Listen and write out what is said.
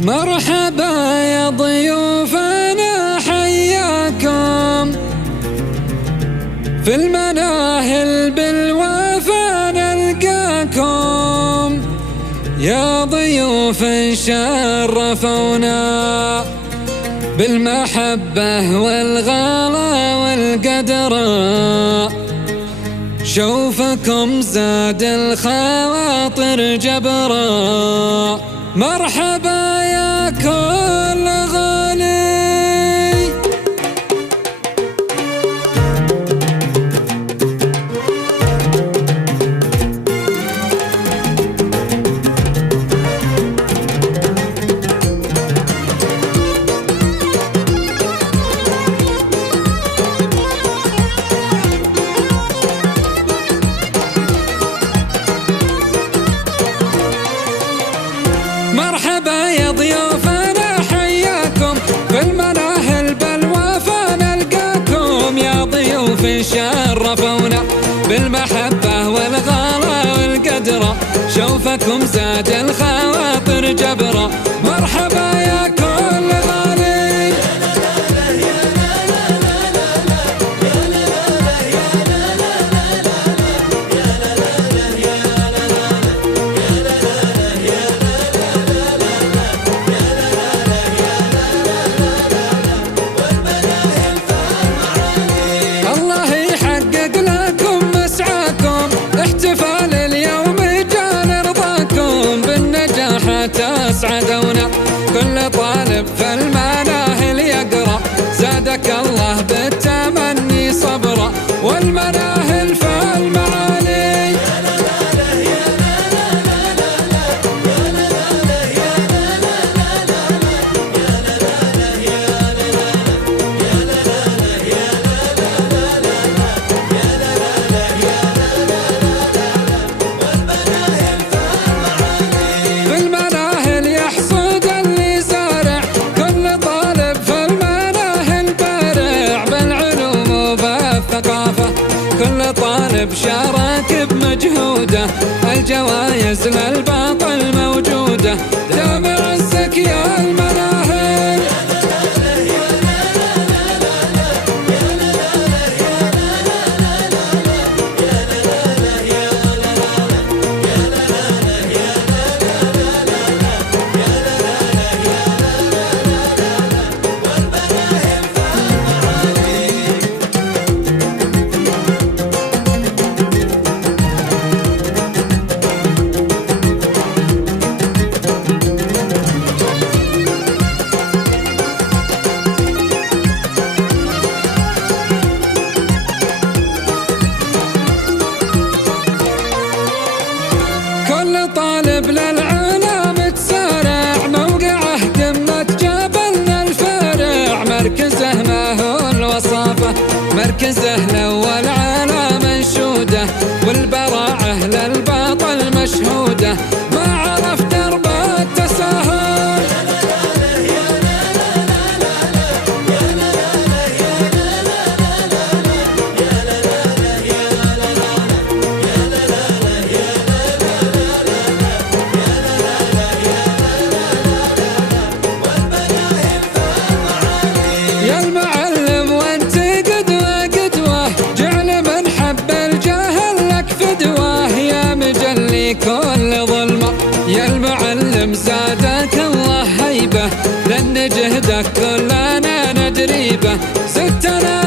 مرحبا يا ضيوفنا حياكم في المناهل بالوفا نلقاكم يا ضيوف شرفونا بالمحبة والغلا والقدر شوفكم زاد الخواطر جبرا مرحبا يا كل غالي مرحبا يا ضيوفنا حياكم في المناهل بالوفا نلقاكم يا ضيوف شرفونا بالمحبة والغلا والقدرة شوفكم زاد الخواطر جبرا مرحبا يا كل غالي احتفال اليوم جال رضاكم بالنجاح تسعدونا كل طالب في المناهل يقرأ زادك الله بالتمني صبرا والمناهل في المعالي كل طالب شارك بمجهوده الجوائز للباطل موجودة دام عزك يا المناهل كل طالب للعلا متسارع موقعه قمة جبل الفارع مركزه ما هو الوصافة مركزه الأول على منشوده والبراعة للباطل مشهوده ما عرف درب التساهل يا المعلم وانت قدوة قدوة جعل من حب الجهل لك فدوة يا مجلي كل ظلمة يا المعلم زادك الله هيبة لأن جهدك كلنا ندريبه ستنا